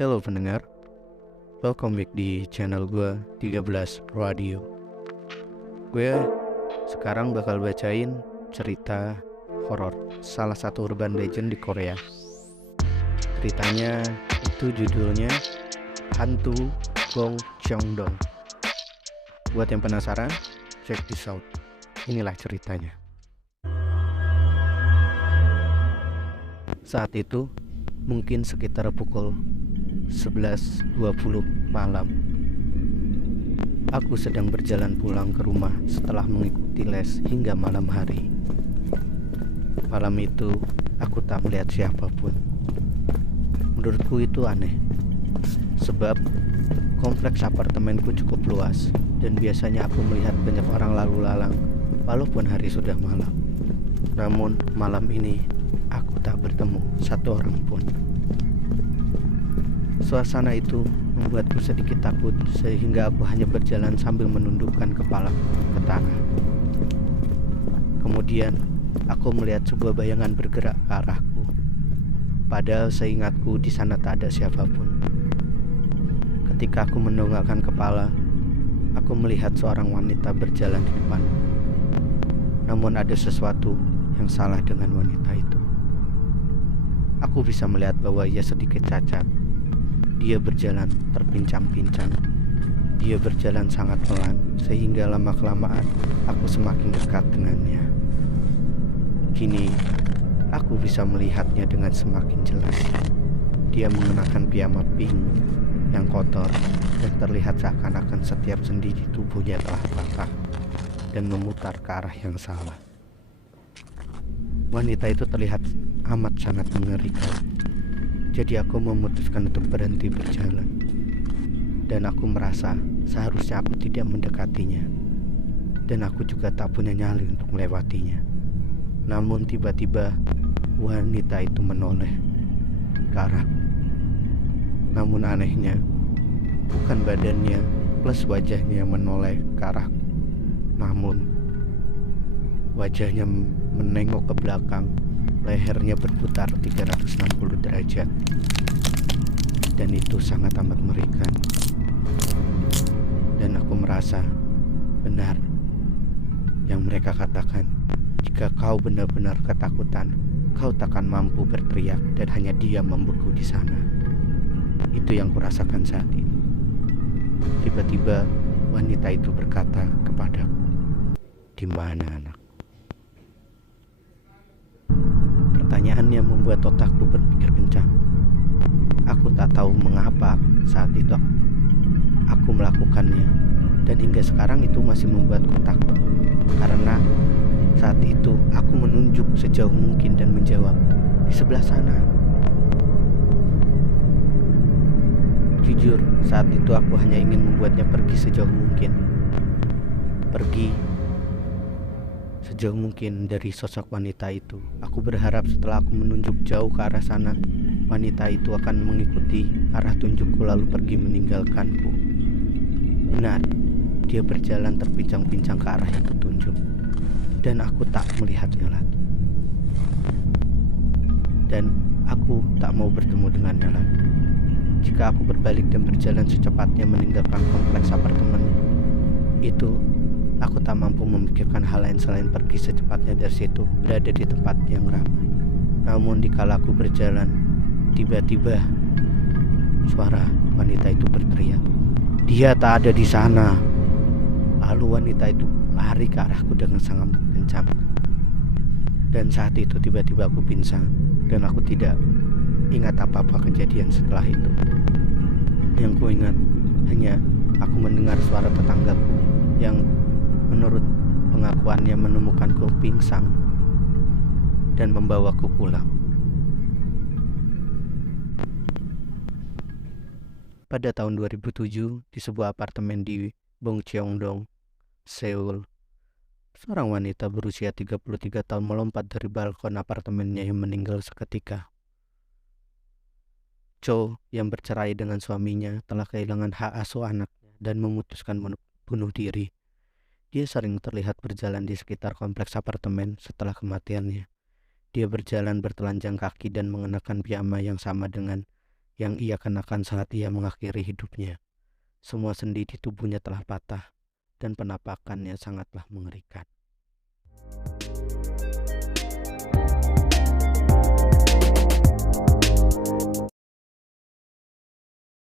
Halo pendengar, welcome back di channel gue 13 Radio. Gue sekarang bakal bacain cerita horor salah satu urban legend di Korea. Ceritanya itu judulnya Hantu Gong Cheongdong. Buat yang penasaran, check this out. Inilah ceritanya. Saat itu mungkin sekitar pukul 11.20 malam. Aku sedang berjalan pulang ke rumah setelah mengikuti les hingga malam hari. Malam itu aku tak melihat siapapun. Menurutku itu aneh, sebab kompleks apartemenku cukup luas dan biasanya aku melihat banyak orang lalu lalang walaupun hari sudah malam. Namun malam ini aku tak bertemu satu orang pun. Suasana itu membuatku sedikit takut sehingga aku hanya berjalan sambil menundukkan kepala ke tanah. Kemudian aku melihat sebuah bayangan bergerak ke arahku. Padahal seingatku di sana tak ada siapapun. Ketika aku mendongakkan kepala, aku melihat seorang wanita berjalan di depan. Namun ada sesuatu yang salah dengan wanita itu. Aku bisa melihat bahwa ia sedikit cacat. Dia berjalan terpincang-pincang. Dia berjalan sangat pelan, sehingga lama-kelamaan aku semakin dekat dengannya. Kini, aku bisa melihatnya dengan semakin jelas. Dia mengenakan piyama pink yang kotor dan terlihat seakan-akan setiap sendi di tubuhnya telah patah dan memutar ke arah yang salah. Wanita itu terlihat amat sangat mengerikan. Jadi aku memutuskan untuk berhenti berjalan. Dan aku merasa seharusnya aku tidak mendekatinya. Dan aku juga tak punya nyali untuk melewatinya. Namun tiba-tiba wanita itu menoleh ke arahku. Namun anehnya, bukan badannya plus wajahnya yang menoleh ke arahku. Namun wajahnya menengok ke belakang. Lehernya berputar 360 derajat. Dan itu sangat amat mengerikan. Dan aku merasa benar yang mereka katakan, jika kau benar-benar ketakutan, kau takkan mampu berteriak dan hanya diam membeku di sana. Itu yang kurasakan saat ini. Tiba-tiba wanita itu berkata kepadaku, "Di mana anak?" Pertanyaannya membuat otakku berpikir kencang. Aku tak tahu mengapa saat itu aku melakukannya, dan hingga sekarang itu masih membuatku takut. Karena saat itu aku menunjuk sejauh mungkin dan menjawab, "Di sebelah sana." Jujur, saat itu aku hanya ingin membuatnya pergi sejauh mungkin. Pergi sejauh mungkin dari sosok wanita itu. Aku berharap setelah aku menunjuk jauh ke arah sana, wanita itu akan mengikuti arah tunjukku lalu pergi meninggalkanku. Benar, dia berjalan terpincang-pincang ke arah yang kutunjuk. Dan aku tak melihatnya lagi. Dan aku tak mau bertemu dengannya lagi. Jika aku berbalik dan berjalan secepatnya meninggalkan kompleks apartemen itu, aku tak mampu memikirkan hal lain selain pergi secepatnya dari situ, berada di tempat yang ramai. Namun dikala aku berjalan, tiba-tiba suara wanita itu berteriak, "Dia tak ada di sana." Lalu wanita itu lari ke arahku dengan sangat kencang. Dan saat itu tiba-tiba aku pingsan dan aku tidak ingat apa-apa kejadian setelah itu. Yang ku ingat hanya aku mendengar suara tetanggaku yang menurut pengakuannya menemukanku pingsan dan membawaku pulang. Pada tahun 2007 di sebuah apartemen di Bongcheongdong, Seoul, seorang wanita berusia 33 tahun melompat dari balkon apartemennya yang meninggal seketika. Cho yang bercerai dengan suaminya telah kehilangan hak asuh anaknya dan memutuskan bunuh diri. Dia sering terlihat berjalan di sekitar kompleks apartemen setelah kematiannya. Dia berjalan bertelanjang kaki dan mengenakan piyama yang sama dengan yang ia kenakan saat ia mengakhiri hidupnya. Semua sendi di tubuhnya telah patah dan penampakannya sangatlah mengerikan.